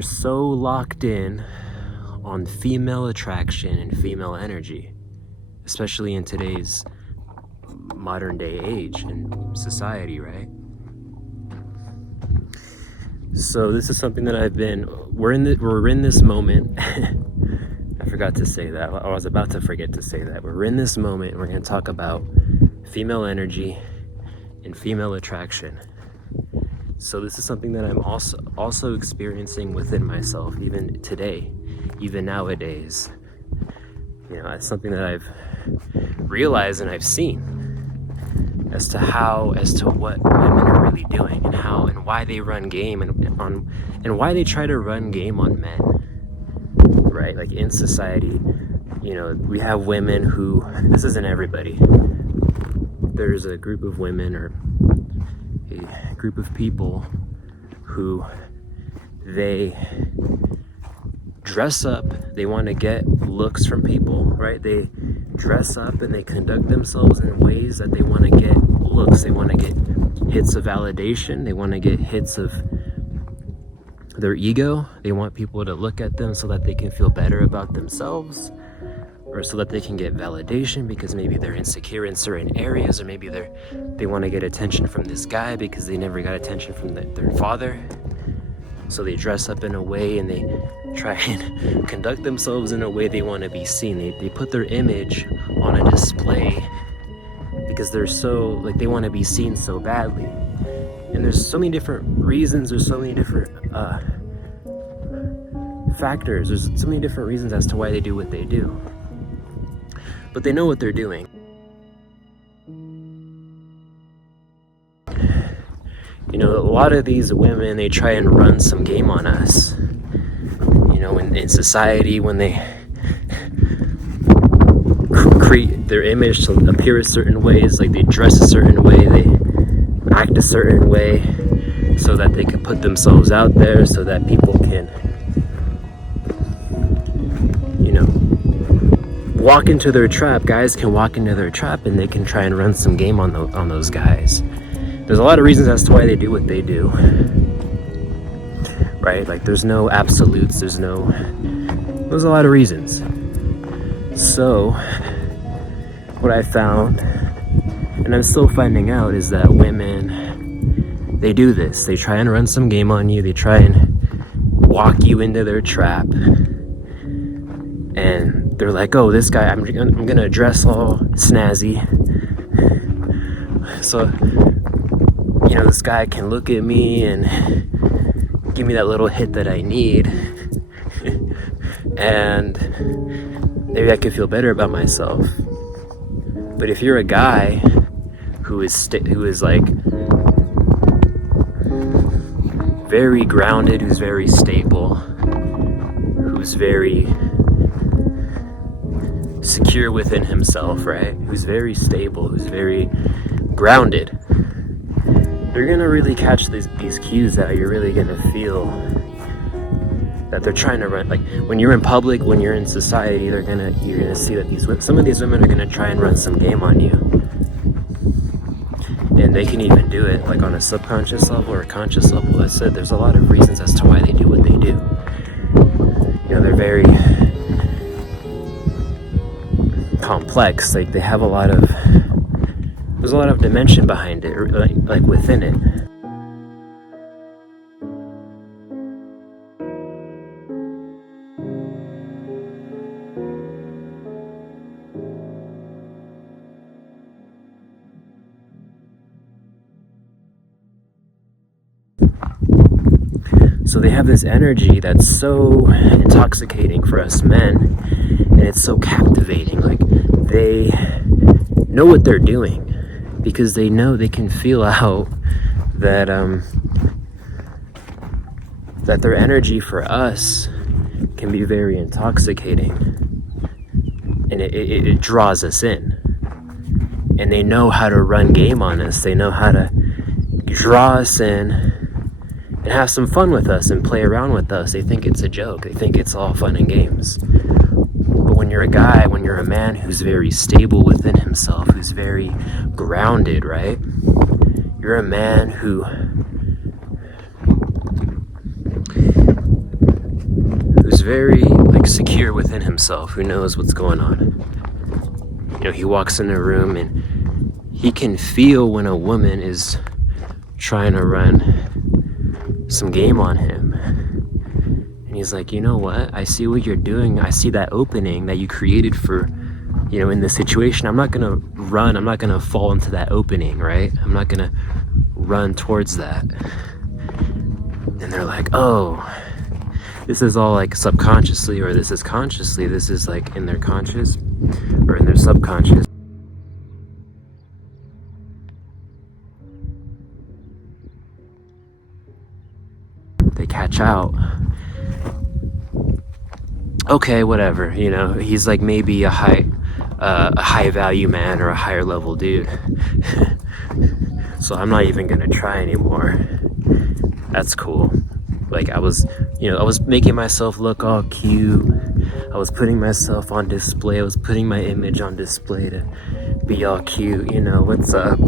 are so locked in on female attraction and female energy, especially in today's modern day age and society, right? So this is something that we're in this moment. I forgot to say that. I was about to forget to say that. We're in this moment and we're going to talk about female energy and female attraction. So this is something that I'm also experiencing within myself, even today, even nowadays. It's something that I've realized and I've seen as to what women are really doing and why they run game and why they try to run game on men, right? Like in society, we have women who, this isn't everybody. There's a group of women or a group of people who they dress up, they want to get looks from people, right? They dress up and they conduct themselves in ways that they want to get looks. They want to get hits of validation. They want to get hits of their ego. They want people to look at them so that they can feel better about themselves, or so that they can get validation because maybe they're insecure in certain areas, or maybe they want to get attention from this guy because they never got attention from their father. So they dress up in a way and they try and conduct themselves in a way they want to be seen. They put their image on a display because they're so, they want to be seen so badly. And there's so many different reasons, there's so many different factors, there's so many different reasons as to why they do what they do. But they know what they're doing. A lot of these women, they try and run some game on us. In society, when they create their image to appear a certain ways, like they dress a certain way, they act a certain way, so that they can put themselves out there, so that people can, walk into their trap. Guys can walk into their trap and they can try and run some game on those guys. There's a lot of reasons as to why they do what they do, right? There's no absolutes, there's a lot of reasons. So what I found, and I'm still finding out, is that women, they do this. They try and run some game on you. They try and walk you into their trap, and they're like, oh, this guy, I'm gonna dress all snazzy, so this guy can look at me and give me that little hit that I need, and maybe I can feel better about myself. But if you're a guy who is very grounded, who's very stable, who's very secure within himself, right? Who's very stable, who's very grounded, you're gonna really catch these cues that you're really gonna feel that they're trying to run. When you're in public, when you're in society, you're gonna see that some of these women are gonna try and run some game on you, and they can even do it on a subconscious level or a conscious level. As I said, there's a lot of reasons as to why they do what they do. They're very complex. They have there's a lot of dimension behind it, within it. So they have this energy that's so intoxicating for us men, and it's so captivating. They know what they're doing, because they know they can feel out that that their energy for us can be very intoxicating, and it draws us in. And they know how to run game on us. They know how to draw us in and have some fun with us and play around with us. They think it's a joke. They think it's all fun and games. But when you're a guy, when you're a man who's very stable within himself, who's very grounded, right? You're a man who who's very like secure within himself, who knows what's going on. You know, he walks in a room and he can feel when a woman is trying to run some game on him. And he's like, you know what? I see what you're doing. I see that opening that you created for, you know, in this situation. I'm not gonna run. I'm not gonna fall into that opening, right? I'm not gonna run towards that. And they're like, oh, this is all like subconsciously, or this is consciously. This is like in their conscious or in their subconscious. They catch out. Okay, whatever, you know, he's like maybe a high value man or a higher level dude. So I'm not even gonna try anymore. That's cool. Like I was making myself look all cute. I was putting myself on display. I was putting my image on display to be all cute, you know, what's up?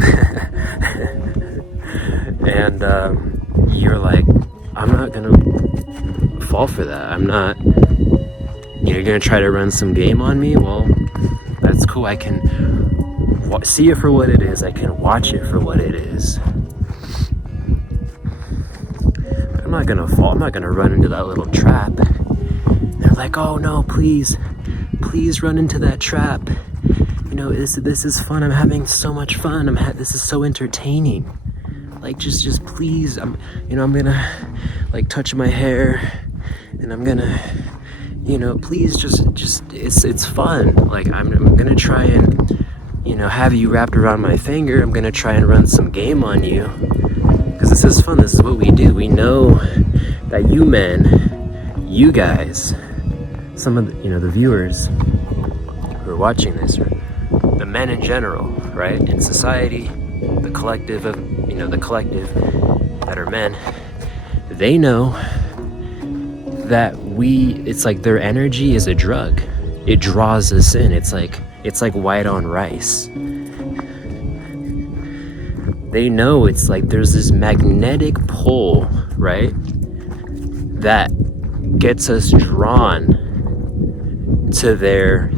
And you're like, I'm not gonna fall for that. I'm not, you know, you're gonna try to run some game on me? Well, that's cool. I can see it for what it is. I can watch it for what it is. I'm not gonna fall. I'm not gonna run into that little trap. They're like, oh no, please run into that trap. You know, this is fun. I'm having so much fun. This is so entertaining. Like, just please. I'm gonna like touch my hair, and I'm gonna, you know, please just it's fun. Like I'm gonna try and, you know, have you wrapped around my finger. I'm gonna try and run some game on you. Because this is fun. This is what we do. We know that you men, you guys, some of the, you know, the viewers who are watching this, or the men in general, right, in society, the collective of, you know, the collective that are men, they know that it's like their energy is a drug. It draws us in. It's like white on rice. They know it's like there's this magnetic pull, right, that gets us drawn to their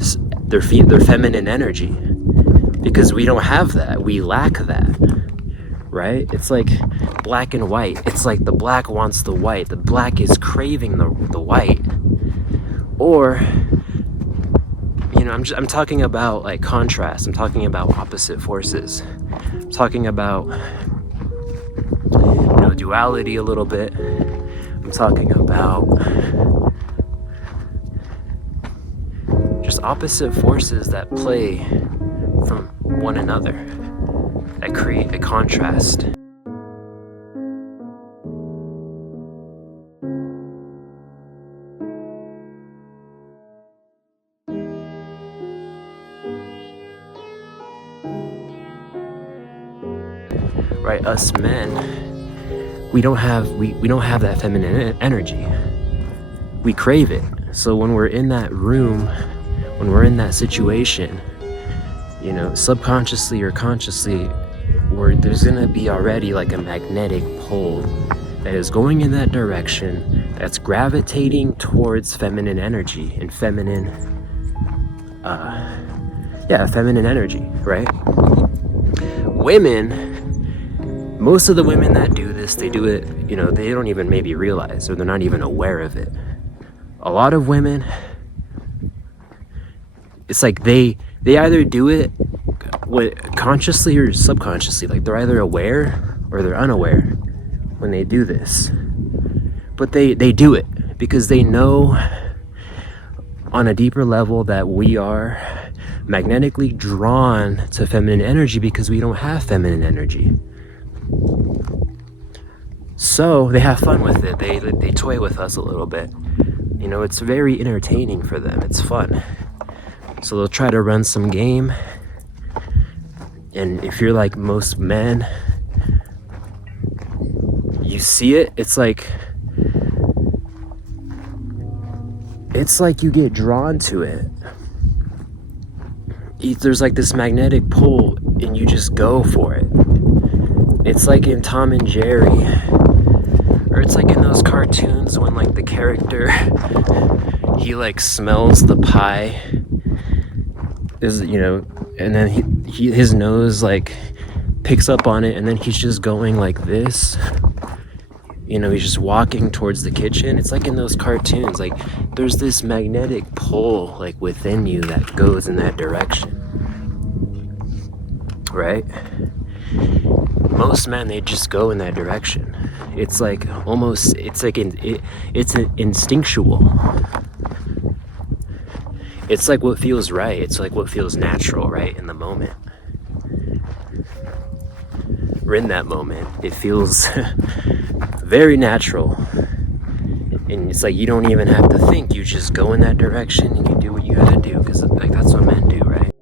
feminine energy, because we don't have that. We lack that, right? It's like black and white. It's like the black wants the white. The black is craving the white. Or, you know, I'm talking about like contrast. I'm talking about opposite forces. I'm talking about, you know, duality a little bit. I'm talking about just opposite forces that play from one another, that create a contrast. Right, us men, we don't have that feminine energy. We crave it. So when we're in that room, when we're in that situation, you know, subconsciously or consciously, there's gonna be already like a magnetic pull that is going in that direction, that's gravitating towards feminine energy and feminine energy, right? Women, most of the women that do this, they do it, you know, they don't even maybe realize, or they're not even aware of it. A lot of women, it's like they either do it consciously or subconsciously. Like they're either aware or they're unaware when they do this. But they do it because they know on a deeper level that we are magnetically drawn to feminine energy because we don't have feminine energy. So they have fun with it. They toy with us a little bit. You know, it's very entertaining for them. It's fun. So they'll try to run some game. And if you're like most men, you see it, it's like you get drawn to it. There's like this magnetic pull and you just go for it. It's like in Tom and Jerry, Or it's like in those cartoons when like the character he like smells the pie, is, you know, and then his nose like picks up on it, and then he's just going like this, you know, he's just walking towards the kitchen. It's like in those cartoons, like there's this magnetic pull like within you that goes in that direction, right? Most men, they just go in that direction. It's like almost, it's like it's instinctual. It's like what feels right. It's like what feels natural, right, in the moment. We're in that moment. It feels very natural. And it's like you don't even have to think. You just go in that direction and you do what you gotta do, because like that's what men do, right?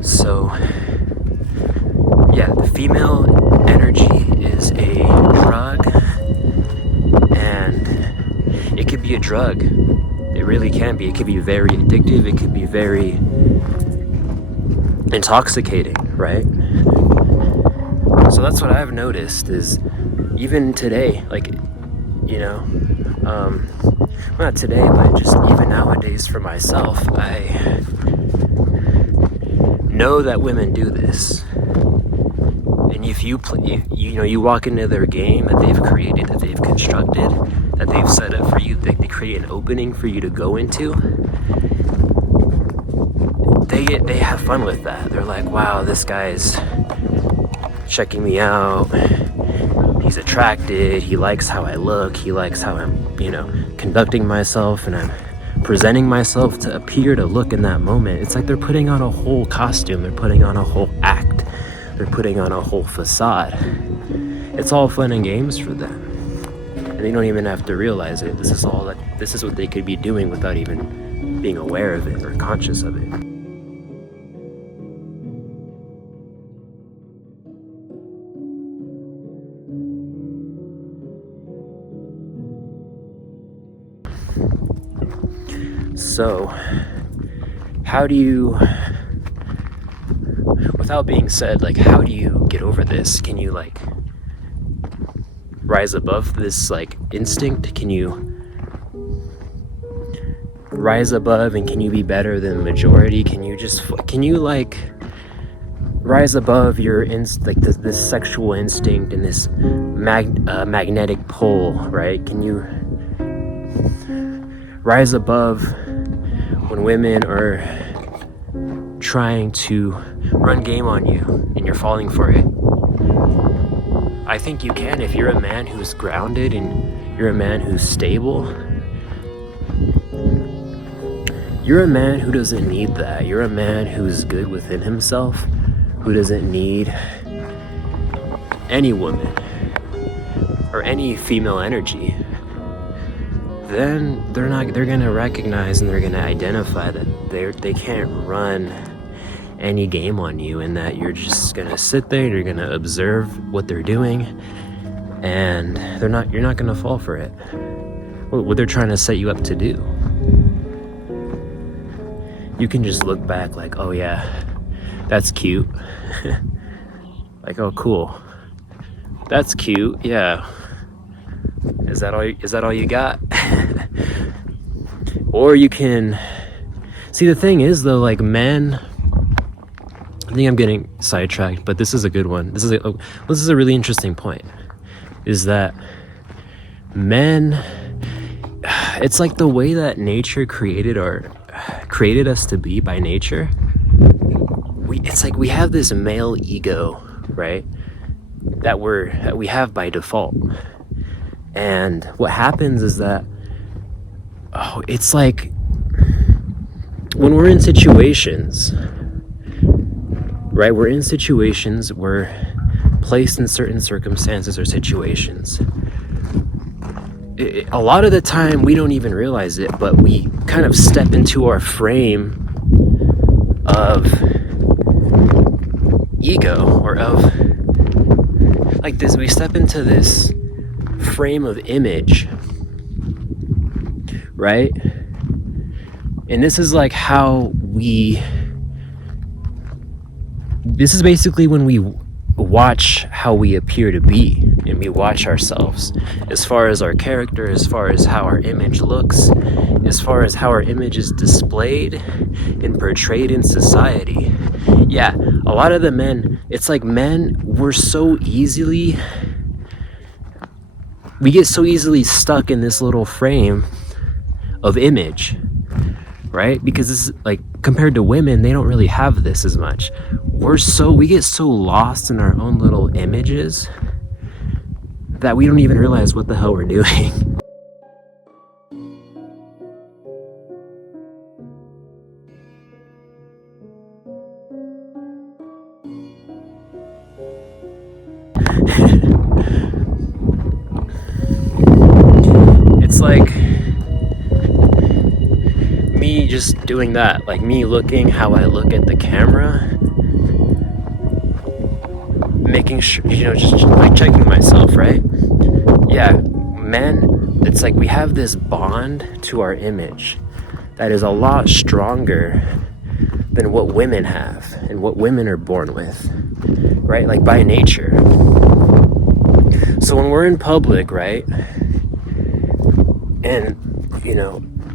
So, yeah, the female energy is a drug, and it could be a drug. It really can be. It could be very addictive. It could be very intoxicating, right? So that's what I've noticed is even today, like, you know, not today, but just even nowadays for myself, I know that women do this. And if you walk into their game that they've created, that they've constructed, that they've set up for you, they create an opening for you to go into, they have fun with that. They're like, wow, this guy's checking me out, he's attracted, he likes how I look, he likes how I'm, you know, conducting myself, and I'm presenting myself to appear to look in that moment. It's like they're putting on a whole costume, they're putting on a whole act, they're putting on a whole facade. It's all fun and games for them, and they don't even have to realize it. This is what they could be doing without even being aware of it or conscious of it. So, how do you, without being said, like, how do you get over this? Can you, like, rise above this, like, instinct? Can you rise above, and can you be better than the majority? Can you, like, rise above your, this sexual instinct and this magnetic pull, right? Can you rise above when women are trying to run game on you and you're falling for it? I think you can if you're a man who's grounded and you're a man who's stable. You're a man who doesn't need that. You're a man who's good within himself, who doesn't need any woman or any female energy. Then they're gonna recognize and they're gonna identify that they can't run any game on you, and that you're just gonna sit there and you're gonna observe what they're doing, and you're not gonna fall for it. What they're trying to set you up to do. You can just look back like, oh yeah, that's cute. Like, oh cool, that's cute, yeah. Is that all you got? Or you can see, the thing is though, like, men, I think I'm getting sidetracked, but this is a good one. This is a really interesting point, is that men, it's like the way that nature created us to be by nature. It's like we have this male ego, right? That we have by default. And what happens is that, it's like when we're in situations, right? We're in situations, we're placed in certain circumstances or situations. A lot of the time we don't even realize it, but we kind of step into our frame of ego, or of like this, we step into this frame of image right? And this is like how this is basically when we watch how we appear to be, and we watch ourselves as far as our character, as far as how our image looks, as far as how our image is displayed and portrayed in society. Yeah, a lot of the men, it's like men, we get so easily stuck in this little frame of image, right? Because this is like, compared to women, they don't really have this as much. We get so lost in our own little images that we don't even realize what the hell we're doing. It's like me just doing that, like me looking how I look at the camera, making sure, just like checking myself, right? Yeah, men, it's like we have this bond to our image that is a lot stronger than what women have and what women are born with, right? Like by nature. So when we're in public, right, and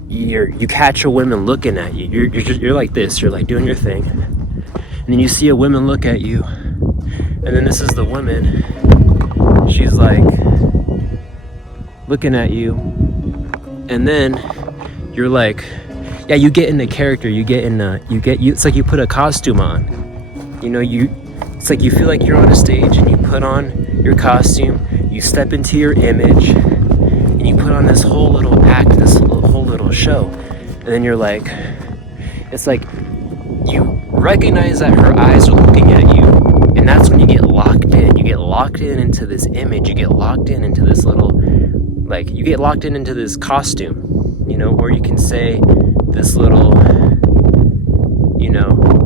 you catch a woman looking at you, you're like this, you're like doing your thing, and then you see a woman look at you, and then this is the woman, she's like looking at you, and then you're like, yeah, you get in the character, it's like you put a costume on, it's like you feel like you're on a stage and you put on your costume, you step into your image, and you put on this whole little act, this whole little show, and then you're like, it's like you recognize that her eyes are looking at you, and that's when you get locked in. You get locked in into this image, you get locked in into this little, like, you get locked in into this costume, or you can say this little,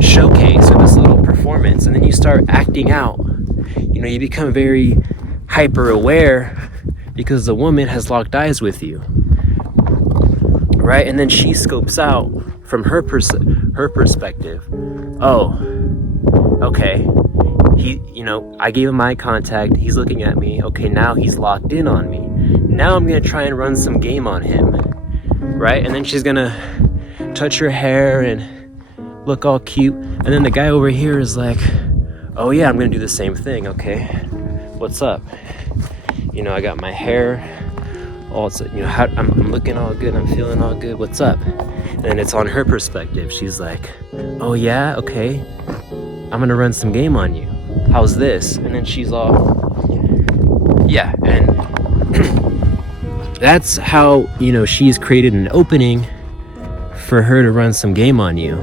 showcase or this little performance, and then you start acting out. You become very hyper aware because the woman has locked eyes with you, right? And then she scopes out from her perspective. Oh, okay. I gave him eye contact. He's looking at me. Okay, now he's locked in on me. Now I'm gonna try and run some game on him, right? And then she's gonna touch her hair and look all cute. And then the guy over here is like, oh yeah, I'm gonna do the same thing. Okay, what's up? I got my hair all, I'm looking all good, I'm feeling all good, what's up? And it's on her perspective. She's like, oh yeah, okay, I'm gonna run some game on you. How's this? And then she's all, yeah, and that's how, she's created an opening for her to run some game on you.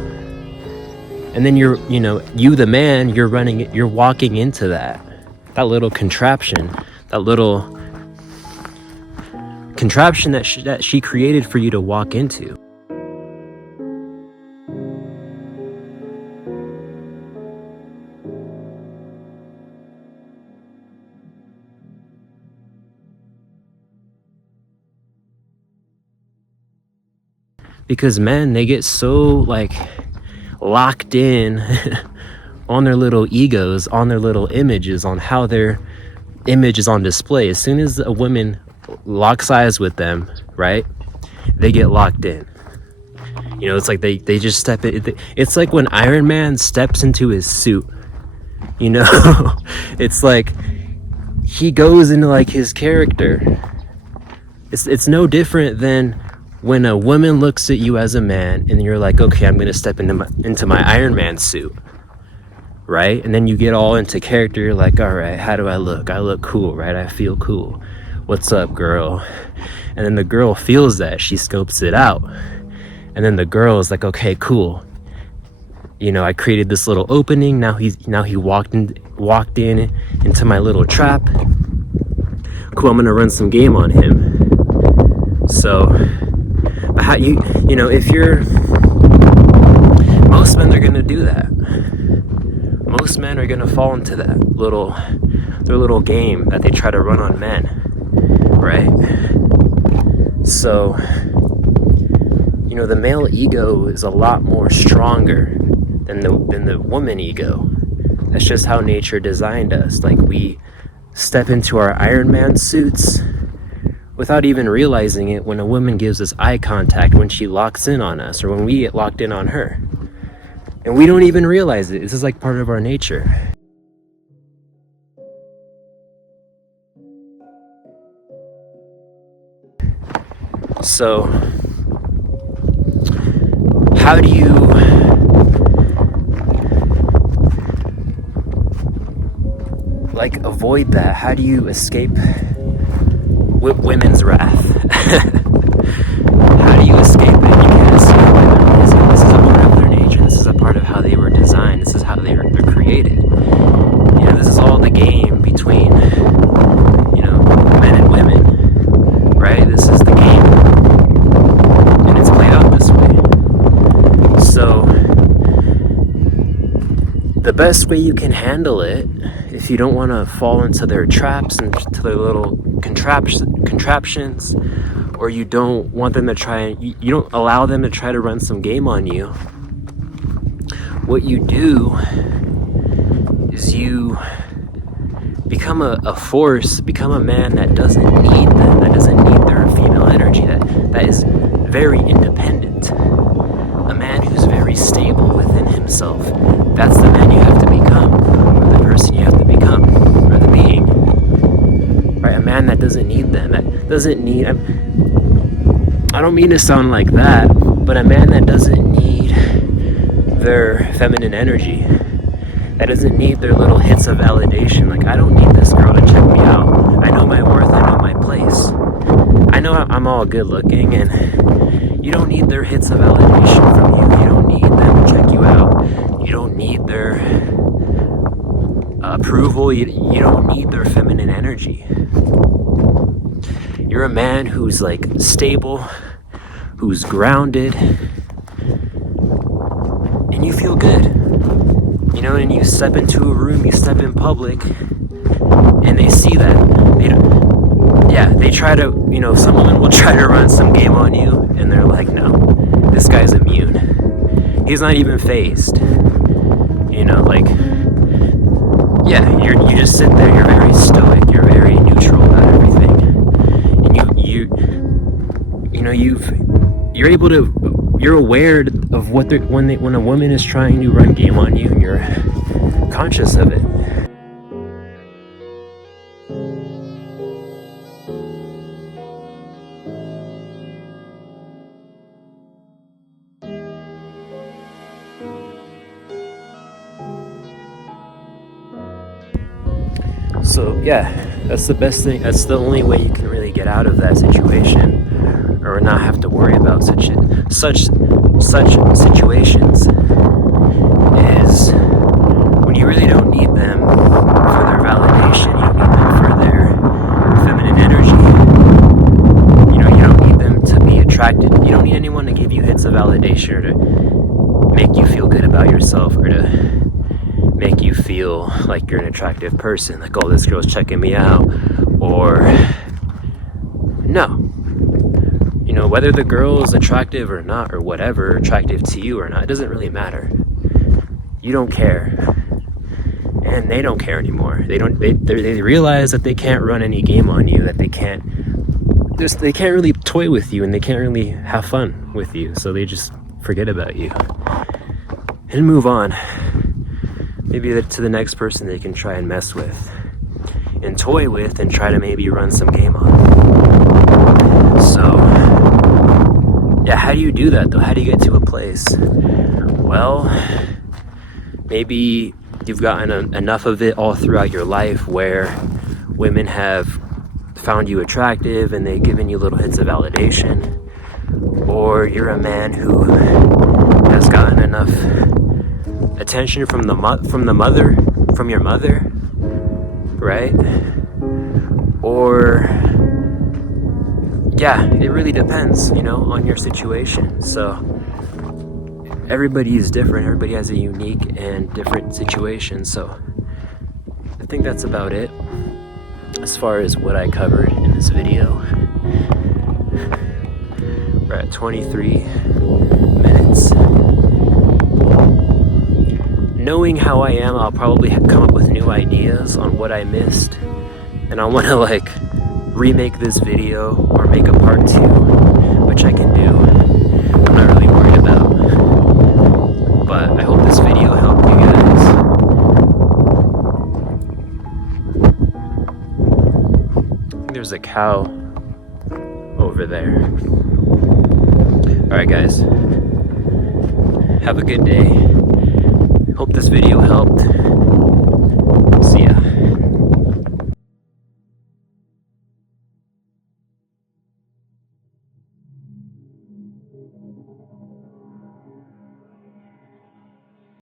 And then you the man, you're walking into that little contraption, that she created for you to walk into. Because men, they get so locked in on their little egos, on their little images, on how their image is on display. As soon as a woman locks eyes with them, right, they get locked in. It's like they just step in. It's like when Iron Man steps into his suit, it's like he goes into his character. It's no different than when a woman looks at you as a man and you're like, okay, I'm gonna step into my Iron Man suit, right? And then you get all into character. You're like, all right, how do I look? I look cool, right? I feel cool. What's up, girl? And then the girl feels that. She scopes it out. And then the girl is like, okay, cool. I created this little opening. Now he walked in into my little trap. Cool, I'm gonna run some game on him. So, how if you're, most men are gonna do that. Most men are gonna fall into their little game that they try to run on men, right? So the male ego is a lot more stronger than the woman ego. That's just how nature designed us. Like, we step into our Iron Man suits without even realizing it when a woman gives us eye contact, when she locks in on us, or when we get locked in on her. And we don't even realize it. This is like part of our nature. So, how do you avoid that? How do you escape women's wrath? How do you escape it? You can't escape it. This is a part of their nature. This is a part of how they were designed. This is how they're created. This is all the game between, men and women, right? This is the game, and it's played out this way. So, the best way you can handle it, if you don't want to fall into their traps and to their little contraptions, or you don't want them to you don't allow them to try to run some game on you, what you do is you become a force, become a man that doesn't need them, that doesn't need their female energy, that is very independent. A man who's very stable within himself. That's the man you have to become, or the person you have to become, or the being. Right? A man that doesn't need them, that doesn't need... I don't mean to sound like that, but a man that doesn't need their feminine energy, that doesn't need their little hits of validation. Like, I don't need this girl to check me out. I know my worth, I know my place. I know I'm all good looking, and you don't need their hits of validation from you. You don't need them to check you out. You don't need their approval. You don't need their feminine energy. You're a man who's like stable, who's grounded, and you feel good. And you step into a room, you step in public, and they see that. They try to, some women will try to run some game on you, and they're like, no, this guy's immune. He's not even phased. You just sit there, you're very stoic, you're very neutral about everything. And you're aware of when a woman is trying to run game on you, and you're conscious of it. So that's the best thing. That's the only way you can really get out of that situation, or not have to worry about such situations, is when you really don't need them for their validation. You need them for their feminine energy. You don't need them to be attracted. You don't need anyone to give you hits of validation, or to make you feel good about yourself, or to make you feel like you're an attractive person, like, oh, this girl's checking me out, or no. Whether the girl is attractive or not, or whatever, attractive to you or not, it doesn't really matter. You don't care, and they don't care anymore. They realize that they can't run any game on you, that they can't really toy with you, and they can't really have fun with you, so they just forget about you and move on. Maybe to the next person they can try and mess with and toy with and try to maybe run some game on. So, how do you do that though? How do you get to a place? Well, maybe you've gotten enough of it all throughout your life where women have found you attractive and they've given you little hits of validation. Or you're a man who has gotten enough attention from your mother, right? Or it really depends, on your situation. So everybody is different. Everybody has a unique and different situation. So I think that's about it as far as what I covered in this video. We're at 23 minutes. Knowing how I am, I'll probably come up with new ideas on what I missed, and I want to like remake this video or make a part 2, which I can do. I'm not really worried about, but I hope this video helped you guys. I think there's a cow over there. Alright guys, have a good day. Hope this video helped.